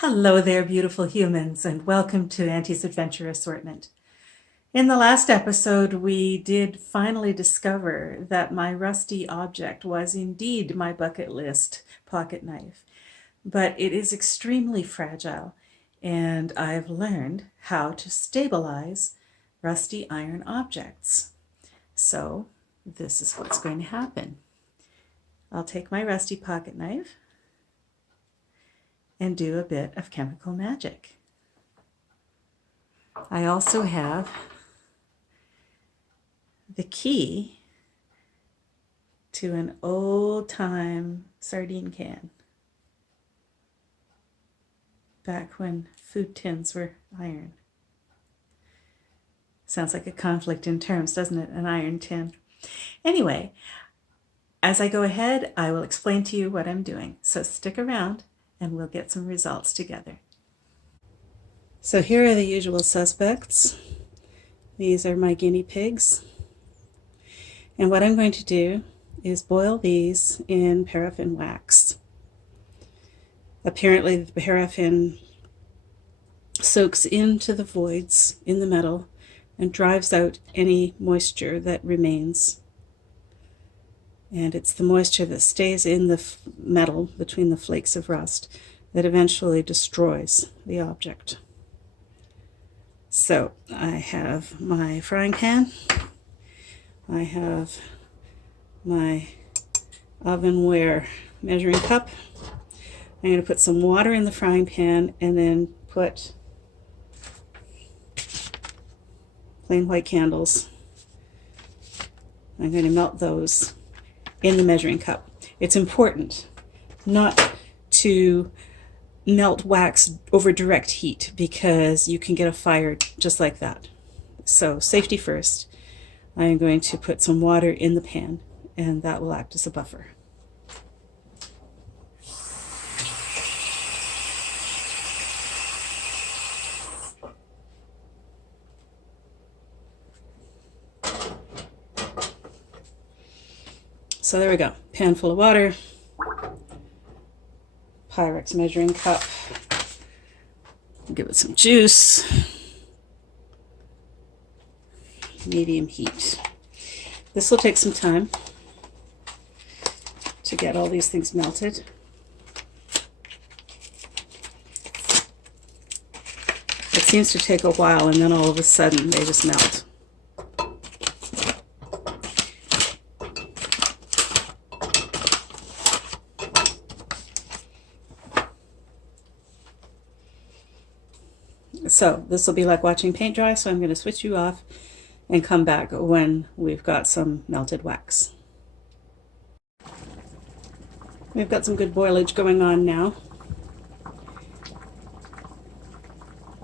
Hello there, beautiful humans, and welcome to Antie's Adventure Assortment. In the last episode, we did finally discover that my rusty object was indeed my bucket list pocket knife, but it is extremely fragile, and I've learned how to stabilize rusty iron objects. So, this is what's going to happen. I'll take my rusty pocket knife and do a bit of chemical magic. I also have the key to an old-time sardine can, back when food tins were iron. Sounds like a conflict in terms, doesn't it? An iron tin. Anyway, as I go ahead, I will explain to you what I'm doing. So stick around and we'll get some results together. So here are the usual suspects. These are my guinea pigs. And what I'm going to do is boil these in paraffin wax. Apparently the paraffin soaks into the voids in the metal and drives out any moisture that remains. And it's the moisture that stays in the metal between the flakes of rust that eventually destroys the object. So I have my frying pan, I have my ovenware measuring cup. I'm going to put some water in the frying pan and then put plain white candles. I'm going to melt those in the measuring cup. It's important not to melt wax over direct heat because you can get a fire just like that. So safety first. I'm going to put some water in the pan and that will act as a buffer. So there we go, pan full of water, Pyrex measuring cup, give it some juice, medium heat. This will take some time to get all these things melted. It seems to take a while and then all of a sudden they just melt. So this will be like watching paint dry, so I'm going to switch you off and come back when we've got some melted wax. We've got some good boilage going on now.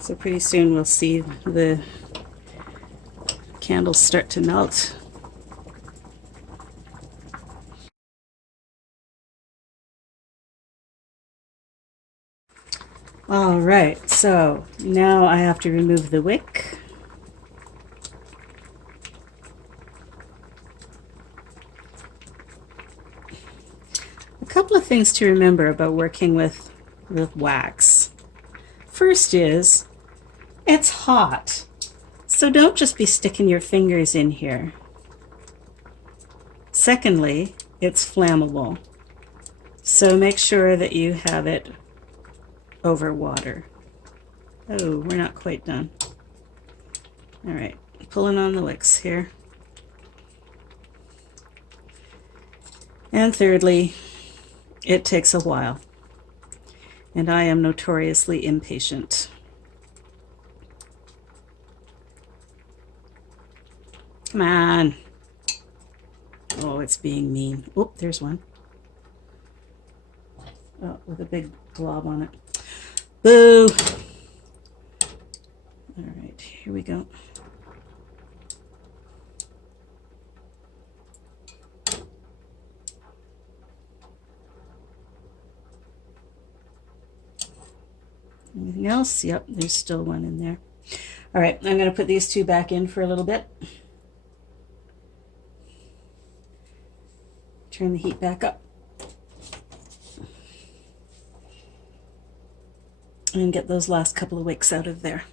So pretty soon we'll see the candles start to melt. All right, so now I have to remove the wick. A couple of things to remember about working with wax. First is, it's hot, so don't just be sticking your fingers in here. Secondly, it's flammable, so make sure that you have it over water. Oh, we're not quite done. All right, pulling on the wicks here. And thirdly, it takes a while, and I am notoriously impatient. Come on. Oh, it's being mean. Oh, there's one. Oh, with a big glob on it. Boo! All right, here we go. Anything else? Yep, there's still one in there. All right, I'm going to put these two back in for a little bit. Turn the heat back up. and get those last couple of wicks out of there.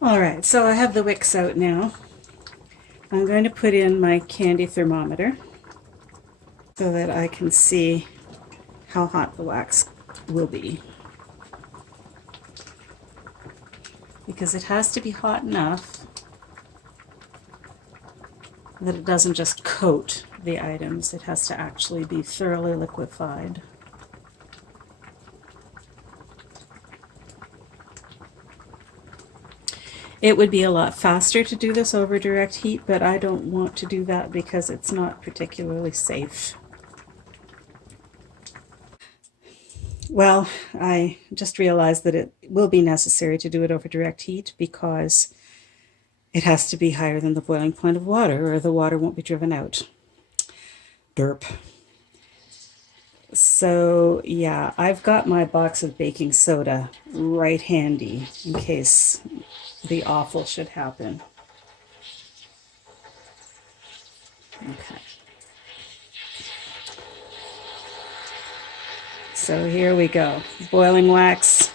All right, so I have the wicks out now. I'm going to put in my candy thermometer so that I can see how hot the wax will be. Because it has to be hot enough that it doesn't just coat the items. It has to actually be thoroughly liquefied. It would be a lot faster to do this over direct heat, but I don't want to do that because it's not particularly safe. Well, I just realized that it will be necessary to do it over direct heat because it has to be higher than the boiling point of water or the water won't be driven out. Derp. So yeah, I've got my box of baking soda right handy in case the awful should happen. Okay. So here we go. Boiling wax.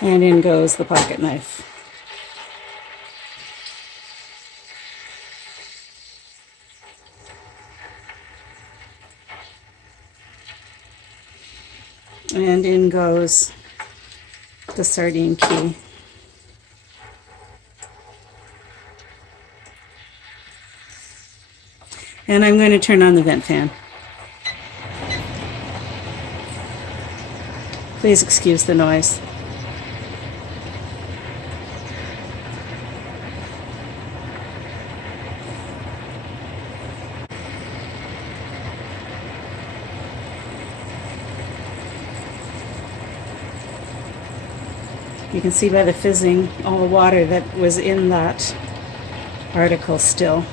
And in goes the pocket knife. And in goes the sardine key. And I'm going to turn on the vent fan. Please excuse the noise. You can see by the fizzing all the water that was in that article still.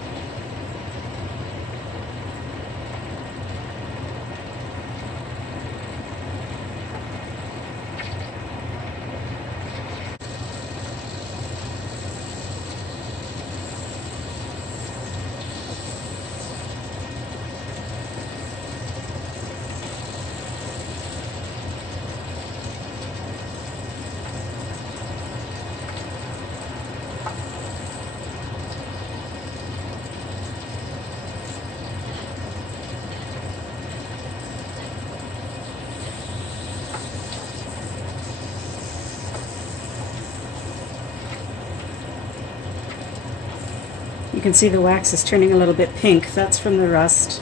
You can see the wax is turning a little bit pink. That's from the rust.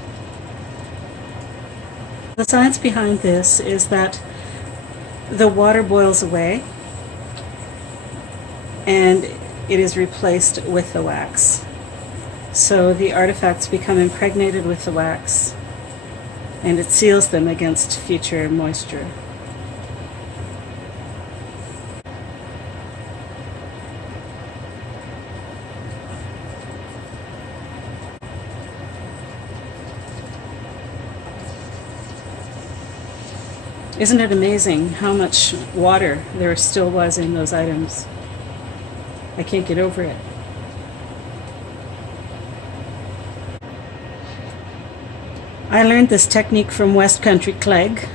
The science behind this is that the water boils away and it is replaced with the wax. So the artifacts become impregnated with the wax and it seals them against future moisture. Isn't it amazing how much water there still was in those items? I can't get over it. I learned this technique from West Country Clegg.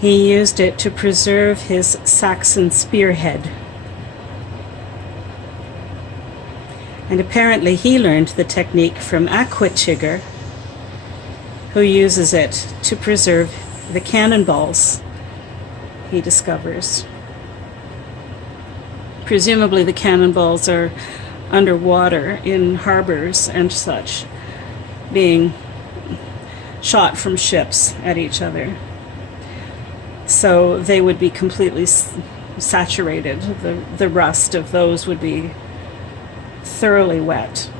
He used it to preserve his Saxon spearhead. And apparently he learned the technique from Aquachigger, who uses it to preserve the cannonballs he discovers. Presumably the cannonballs are underwater in harbors and such, being shot from ships at each other. So they would be completely saturated. The rust of those would be thoroughly wet.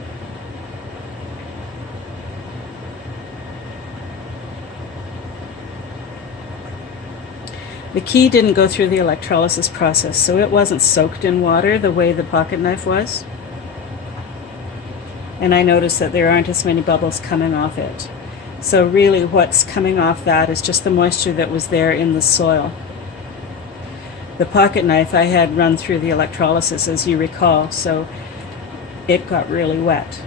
The key didn't go through the electrolysis process, so it wasn't soaked in water the way the pocket knife was. And I noticed that there aren't as many bubbles coming off it. So really what's coming off that is just the moisture that was there in the soil. The pocket knife I had run through the electrolysis, as you recall, so it got really wet.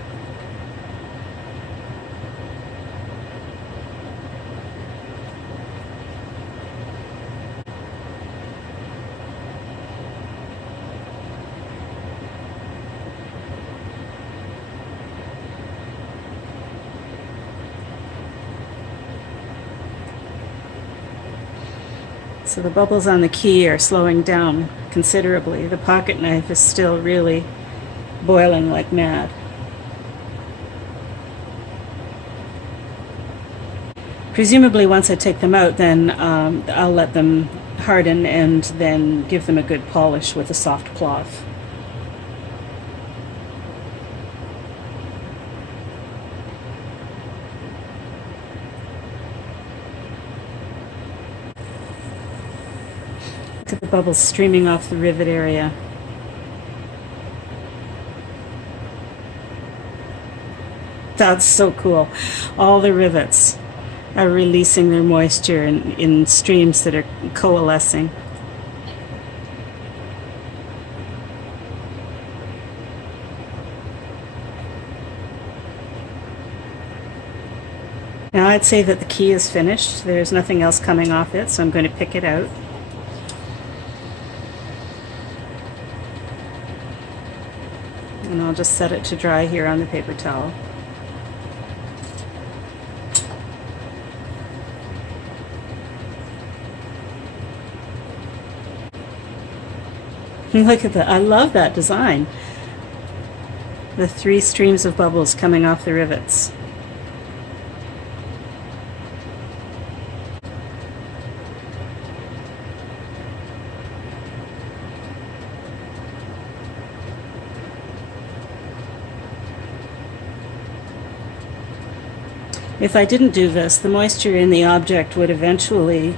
So the bubbles on the key are slowing down considerably. The pocket knife is still really boiling like mad. Presumably once I take them out, then I'll let them harden and then give them a good polish with a soft cloth. Look at the bubbles streaming off the rivet area. That's so cool. All the rivets are releasing their moisture in streams that are coalescing. Now I'd say that the key is finished. There's nothing else coming off it, so I'm going to pick it out. And I'll just set it to dry here on the paper towel. Look at that. I love that design. The 3 streams of bubbles coming off the rivets. If I didn't do this, the moisture in the object would eventually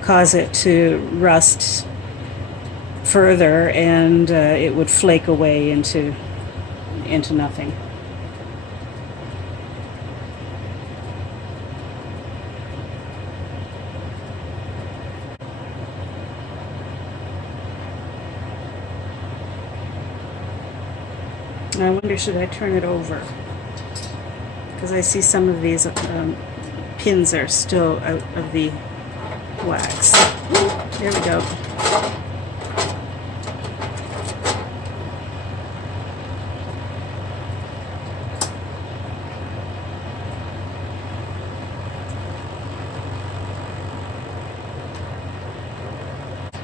cause it to rust further, and it would flake away into nothing. I wonder, should I turn it over? Because I see some of these pins are still out of the wax. There we go.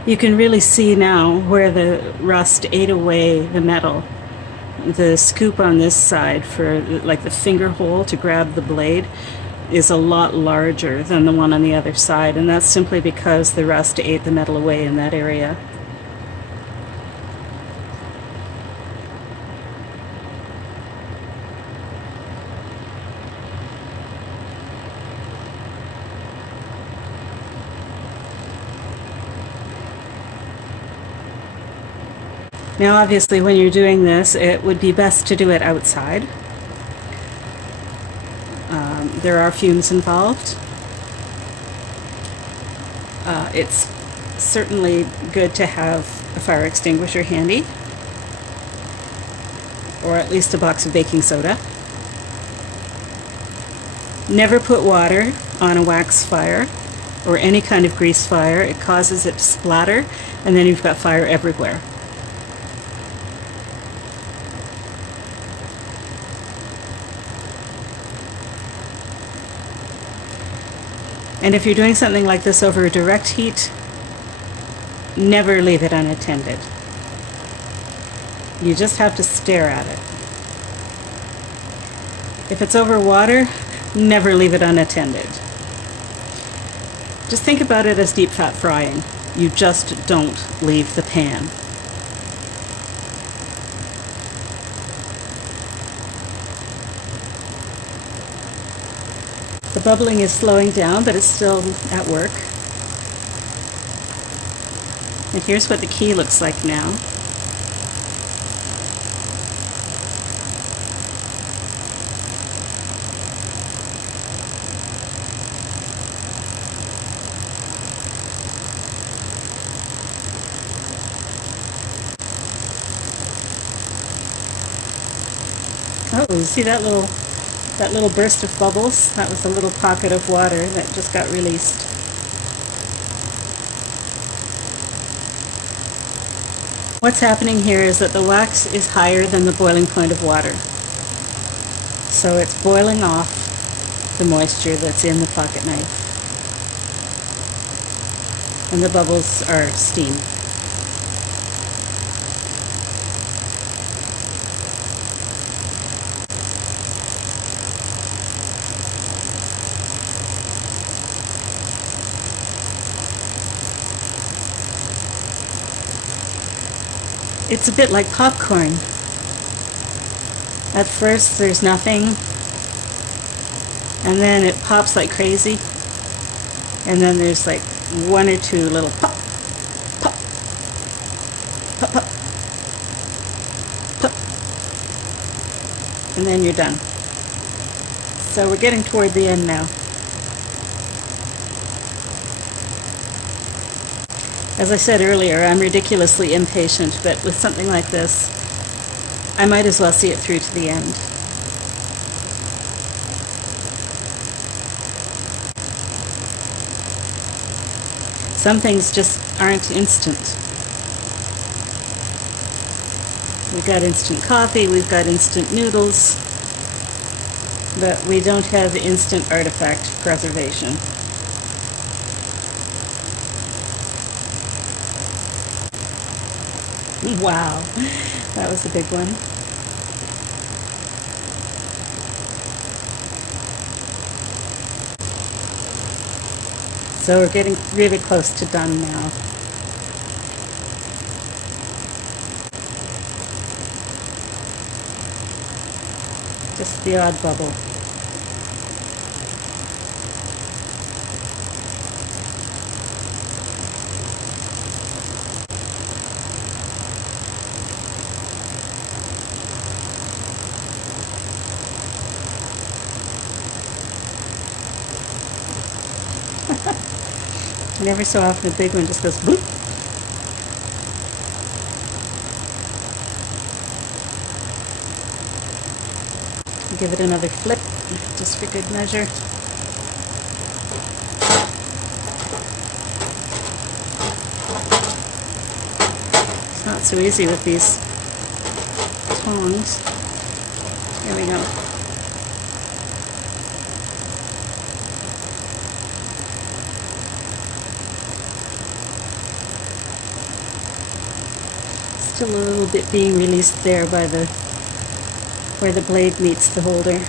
You can really see now where the rust ate away the metal. The scoop on this side for like the finger hole to grab the blade is a lot larger than the one on the other side, and that's simply because the rust ate the metal away in that area. Now obviously when you're doing this, it would be best to do it outside. There are fumes involved. It's certainly good to have a fire extinguisher handy, or at least a box of baking soda. Never put water on a wax fire or any kind of grease fire. It causes it to splatter, and then you've got fire everywhere. And if you're doing something like this over direct heat, never leave it unattended. You just have to stare at it. If it's over water, never leave it unattended. Just think about it as deep fat frying. You just don't leave the pan. The bubbling is slowing down, but it's still at work. And here's what the key looks like now. Oh, see that little burst of bubbles? That was a little pocket of water that just got released. What's happening here is that the wax is higher than the boiling point of water. So it's boiling off the moisture that's in the pocket knife. And the bubbles are steam. It's a bit like popcorn. At first there's nothing, and then it pops like crazy, and then there's like one or two little pop, pop, pop, pop, pop, and then you're done. So we're getting toward the end now. As I said earlier, I'm ridiculously impatient, but with something like this, I might as well see it through to the end. Some things just aren't instant. We've got instant coffee, we've got instant noodles, but we don't have instant artifact preservation. Wow, that was a big one. So we're getting really close to done now. Just the odd bubble. And every so often a big one just goes bloop. Give it another flip, just for good measure. It's not so easy with these tongs. Here we go. Still a little bit being released there by where the blade meets the holder.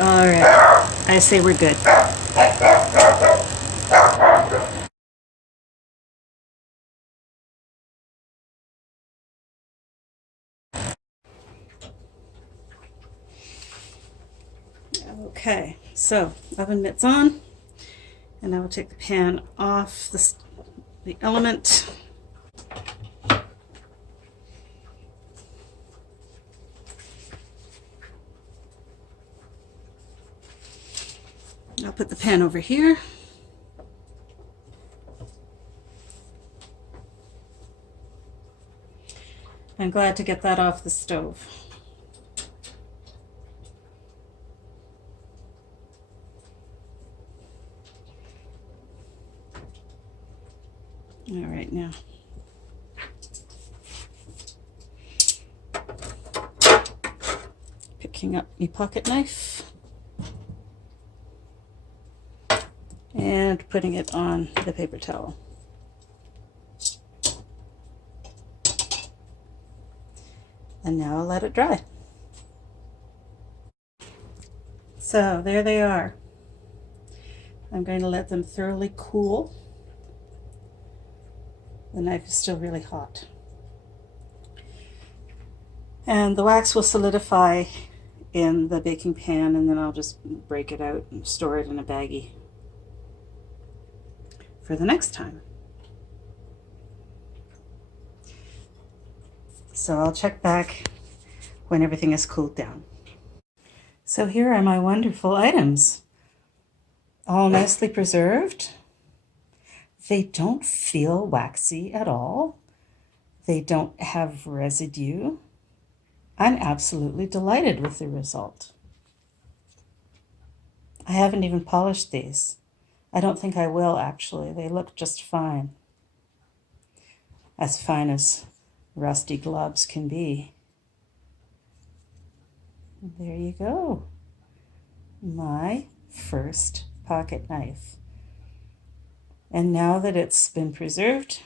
All right, I say we're good. Okay, so oven mitts on, and I will take the pan off the element. I'll put the pan over here. I'm glad to get that off the stove. All right, now. Picking up my pocket knife and putting it on the paper towel. And now I'll let it dry. So there they are. I'm going to let them thoroughly cool. The knife is still really hot. And the wax will solidify in the baking pan, and then I'll just break it out and store it in a baggie. for the next time. So I'll check back when everything has cooled down. So here are my wonderful items, all nicely preserved. They don't feel waxy at all. They don't have residue. I'm absolutely delighted with the result. I haven't even polished these. I don't think I will, actually. They look just fine. As fine as rusty gloves can be. There you go. My first pocket knife. And now that it's been preserved,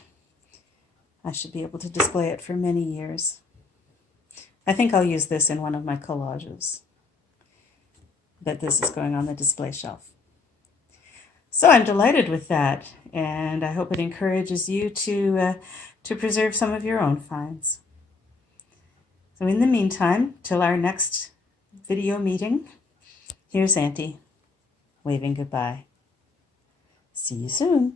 I should be able to display it for many years. I think I'll use this in one of my collages, but this is going on the display shelf. So I'm delighted with that, and I hope it encourages you to preserve some of your own finds. So in the meantime, till our next video meeting, here's Auntie waving goodbye. See you soon.